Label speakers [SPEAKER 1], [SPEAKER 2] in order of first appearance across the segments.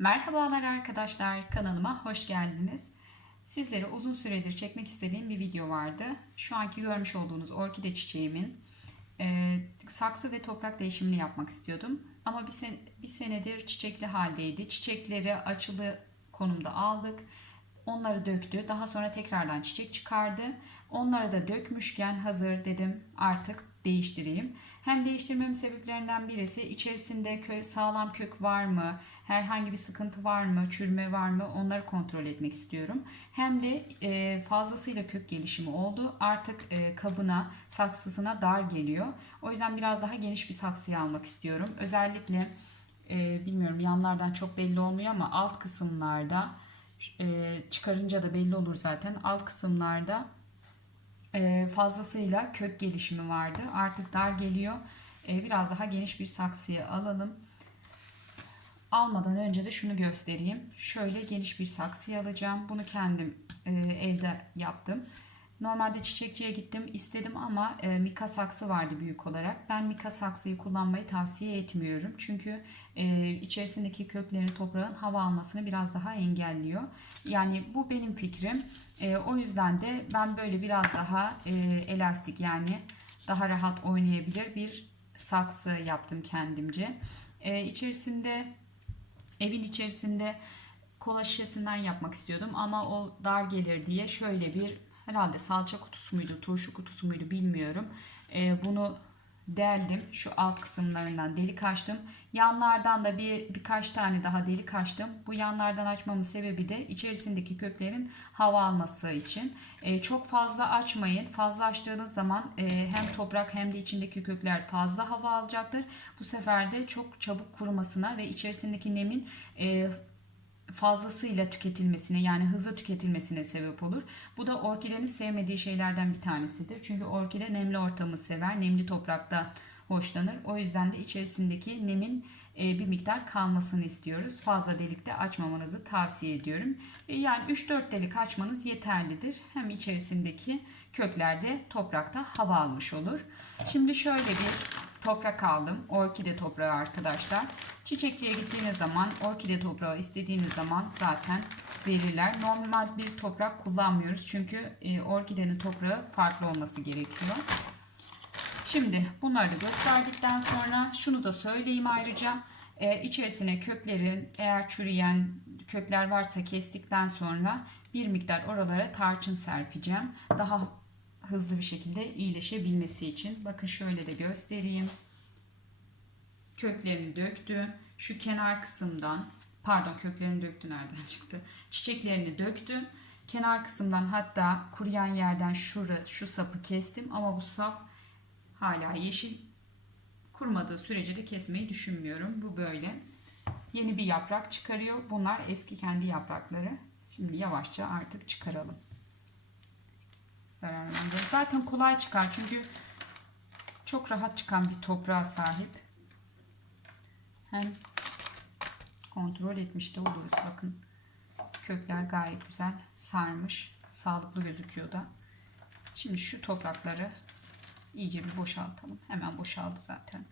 [SPEAKER 1] Merhabalar arkadaşlar kanalıma hoş geldiniz. Sizlere uzun süredir çekmek istediğim bir video vardı. Şu anki görmüş olduğunuz orkide çiçeğimin e, saksı ve toprak değişimini yapmak istiyordum. Ama bir, sen, bir senedir çiçekli haldeydi. Çiçekleri açılı konumda aldık. Onları döktü. Daha sonra tekrardan çiçek çıkardı. Onları da dökmüşken hazır dedim artık değiştireyim. Hem değiştirmemin sebeplerinden birisi içerisinde kö sağlam kök var mı, herhangi bir sıkıntı var mı, çürüme var mı onları kontrol etmek istiyorum. Hem de e, fazlasıyla kök gelişimi oldu. Artık e, kabına, saksısına dar geliyor. O yüzden biraz daha geniş bir saksıya almak istiyorum. Özellikle e, bilmiyorum yanlardan çok belli olmuyor ama alt kısımlarda e, çıkarınca da belli olur zaten. Alt kısımlarda fazlasıyla kök gelişimi vardı. Artık dar geliyor. E, biraz daha geniş bir saksıya alalım. Almadan önce de şunu göstereyim. Şöyle geniş bir saksıya alacağım. Bunu kendim e, evde yaptım. Normalde çiçekçiye gittim istedim ama e, mika saksı vardı büyük olarak. Ben mika saksıyı kullanmayı tavsiye etmiyorum. Çünkü e, içerisindeki köklerin toprağın hava almasını biraz daha engelliyor. Yani bu benim fikrim. E, o yüzden de ben böyle biraz daha e, elastik yani daha rahat oynayabilir bir saksı yaptım kendimce. E, içerisinde evin içerisinde kola şişesinden yapmak istiyordum ama o dar gelir diye şöyle bir herhalde salça kutusu muydu, turşu kutusu muydu bilmiyorum. Ee, bunu deldim. Şu alt kısımlarından delik açtım. Yanlardan da bir birkaç tane daha delik açtım. Bu yanlardan açmamın sebebi de içerisindeki köklerin hava alması için. Ee, çok fazla açmayın. Fazla açtığınız zaman e, hem toprak hem de içindeki kökler fazla hava alacaktır. Bu sefer de çok çabuk kurumasına ve içerisindeki nemin e, fazlasıyla tüketilmesine yani hızlı tüketilmesine sebep olur. Bu da orkidenin sevmediği şeylerden bir tanesidir. Çünkü orkide nemli ortamı sever, nemli toprakta hoşlanır. O yüzden de içerisindeki nemin e, bir miktar kalmasını istiyoruz. Fazla delikte açmamanızı tavsiye ediyorum. E, yani 3-4 delik açmanız yeterlidir. Hem içerisindeki köklerde toprakta hava almış olur. Şimdi şöyle bir toprak aldım. Orkide toprağı arkadaşlar. Çiçekçiye gittiğiniz zaman orkide toprağı istediğiniz zaman zaten verirler. Normal bir toprak kullanmıyoruz. Çünkü e, orkidenin toprağı farklı olması gerekiyor. Şimdi bunları da gösterdikten sonra şunu da söyleyeyim ayrıca. E, içerisine köklerin eğer çürüyen kökler varsa kestikten sonra bir miktar oralara tarçın serpeceğim. Daha hızlı bir şekilde iyileşebilmesi için. Bakın şöyle de göstereyim. Köklerini döktü. Şu kenar kısımdan pardon köklerini döktü nereden çıktı? Çiçeklerini döktüm. Kenar kısımdan hatta kuruyan yerden şura, şu sapı kestim ama bu sap hala yeşil. Kurumadığı sürece de kesmeyi düşünmüyorum. Bu böyle. Yeni bir yaprak çıkarıyor. Bunlar eski kendi yaprakları. Şimdi yavaşça artık çıkaralım. Zaten kolay çıkar çünkü çok rahat çıkan bir toprağa sahip. Hem kontrol etmiş de oluruz. Bakın kökler gayet güzel sarmış. Sağlıklı gözüküyor da. Şimdi şu toprakları iyice bir boşaltalım. Hemen boşaldı zaten.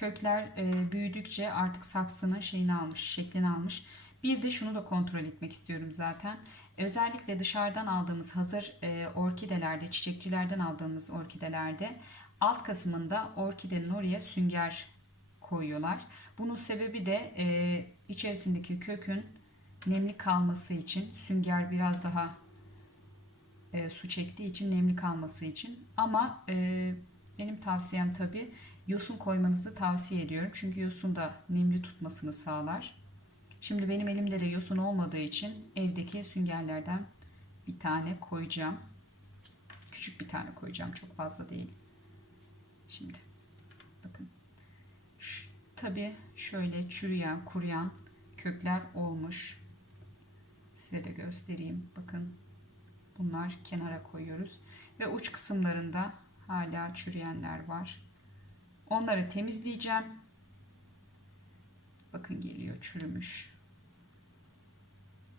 [SPEAKER 1] kökler e, büyüdükçe artık saksının şeyini almış, şeklini almış. Bir de şunu da kontrol etmek istiyorum zaten. Özellikle dışarıdan aldığımız hazır e, orkidelerde, çiçekçilerden aldığımız orkidelerde alt kısmında orkidenin oraya sünger koyuyorlar. Bunun sebebi de e, içerisindeki kökün nemli kalması için sünger biraz daha e, su çektiği için nemli kalması için. Ama e, benim tavsiyem tabii yosun koymanızı tavsiye ediyorum. Çünkü yosun da nemli tutmasını sağlar. Şimdi benim elimde de yosun olmadığı için evdeki süngerlerden bir tane koyacağım. Küçük bir tane koyacağım. Çok fazla değil. Şimdi bakın. Şu, tabii şöyle çürüyen, kuruyan kökler olmuş. Size de göstereyim. Bakın bunlar kenara koyuyoruz. Ve uç kısımlarında hala çürüyenler var. Onları temizleyeceğim. Bakın geliyor çürümüş.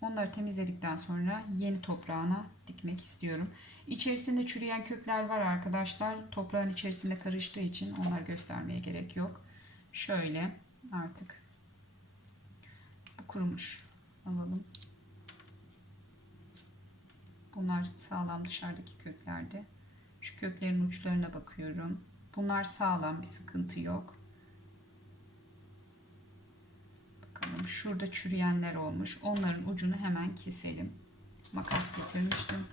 [SPEAKER 1] Onları temizledikten sonra yeni toprağına dikmek istiyorum. İçerisinde çürüyen kökler var arkadaşlar. Toprağın içerisinde karıştığı için onları göstermeye gerek yok. Şöyle artık bu kurumuş alalım. Bunlar sağlam dışarıdaki köklerde. Şu köklerin uçlarına bakıyorum. Bunlar sağlam bir sıkıntı yok. Bakalım şurada çürüyenler olmuş. Onların ucunu hemen keselim. Makas getirmiştim.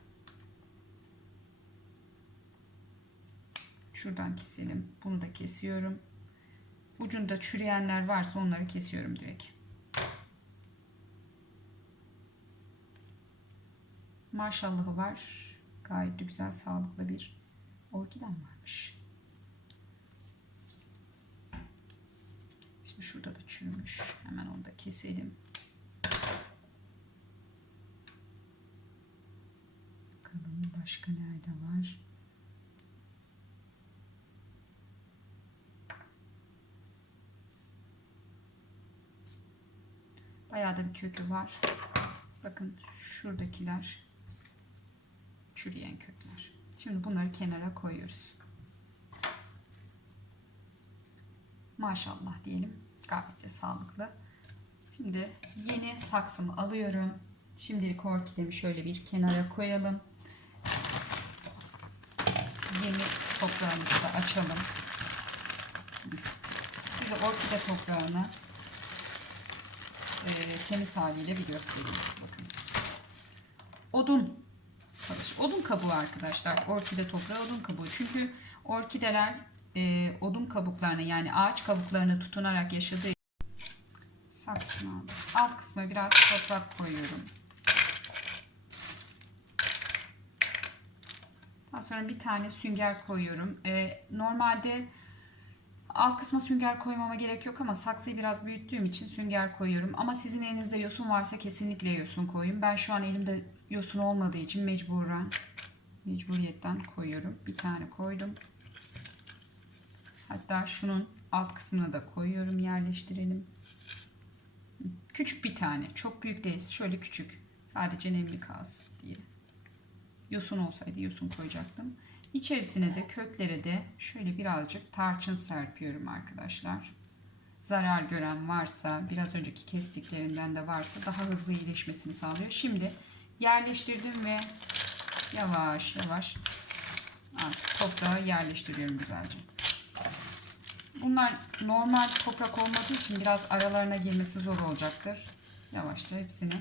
[SPEAKER 1] Şuradan keselim. Bunu da kesiyorum. Ucunda çürüyenler varsa onları kesiyorum direkt. Maşallahı var. Gayet güzel, sağlıklı bir orkidem varmış. Şurada da çürümüş. Hemen onu da keselim. Bakalım başka nerede var? Bayağı da bir kökü var. Bakın şuradakiler çürüyen kökler. Şimdi bunları kenara koyuyoruz. Maşallah diyelim. Gayet de sağlıklı. Şimdi yeni saksımı alıyorum. Şimdilik orkidemi şöyle bir kenara koyalım. Yeni toprağımızı da açalım. Size orkide toprağını e, temiz haliyle bir göstereyim. Bakın. Odun. Odun kabuğu arkadaşlar. Orkide toprağı odun kabuğu. Çünkü orkideler e, odun kabuklarını yani ağaç kabuklarını tutunarak yaşadığı saksını aldım. Alt kısma biraz toprak koyuyorum. Daha sonra bir tane sünger koyuyorum. E, normalde alt kısma sünger koymama gerek yok ama saksıyı biraz büyüttüğüm için sünger koyuyorum. Ama sizin elinizde yosun varsa kesinlikle yosun koyun. Ben şu an elimde yosun olmadığı için mecburen mecburiyetten koyuyorum. Bir tane koydum. Hatta şunun alt kısmına da koyuyorum yerleştirelim. Küçük bir tane. Çok büyük değil. Şöyle küçük. Sadece nemli kalsın diye. Yosun olsaydı yosun koyacaktım. İçerisine de köklere de şöyle birazcık tarçın serpiyorum arkadaşlar. Zarar gören varsa biraz önceki kestiklerimden de varsa daha hızlı iyileşmesini sağlıyor. Şimdi yerleştirdim ve yavaş yavaş artık toprağa yerleştiriyorum güzelce. Bunlar normal toprak olmadığı için biraz aralarına girmesi zor olacaktır. Yavaşça hepsini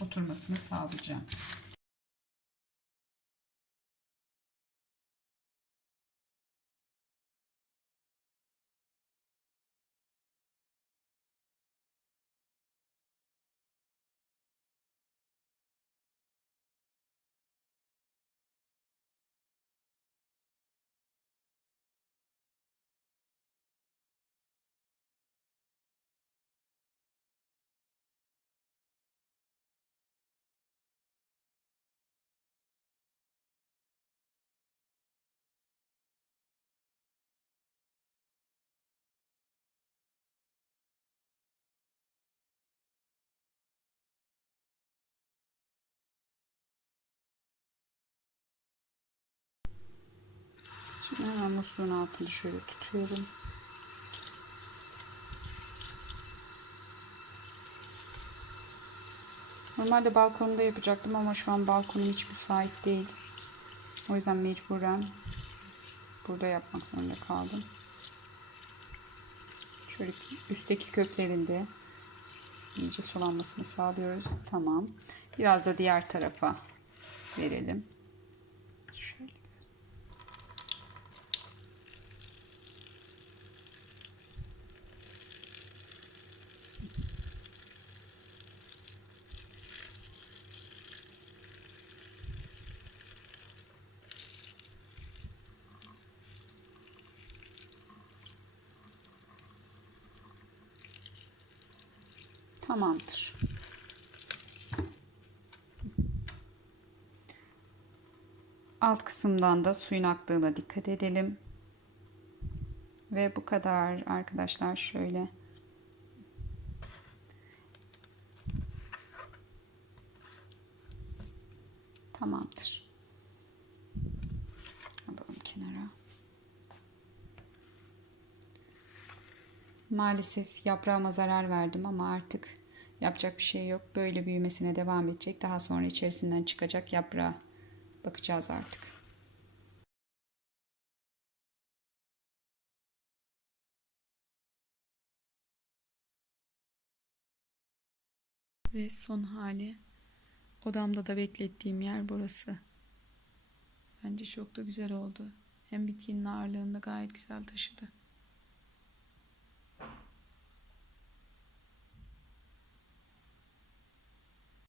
[SPEAKER 1] oturmasını sağlayacağım. Hemen musluğun altını şöyle tutuyorum. Normalde balkonda yapacaktım ama şu an balkonum hiç müsait değil. O yüzden mecburen burada yapmak zorunda kaldım. Şöyle üstteki köklerinde iyice sulanmasını sağlıyoruz. Tamam. Biraz da diğer tarafa verelim. Tamamdır. Alt kısımdan da suyun aktığına dikkat edelim. Ve bu kadar arkadaşlar şöyle Maalesef yaprağıma zarar verdim ama artık yapacak bir şey yok. Böyle büyümesine devam edecek. Daha sonra içerisinden çıkacak yaprağa bakacağız artık. Ve son hali odamda da beklettiğim yer burası. Bence çok da güzel oldu. Hem bitkinin ağırlığını da gayet güzel taşıdı.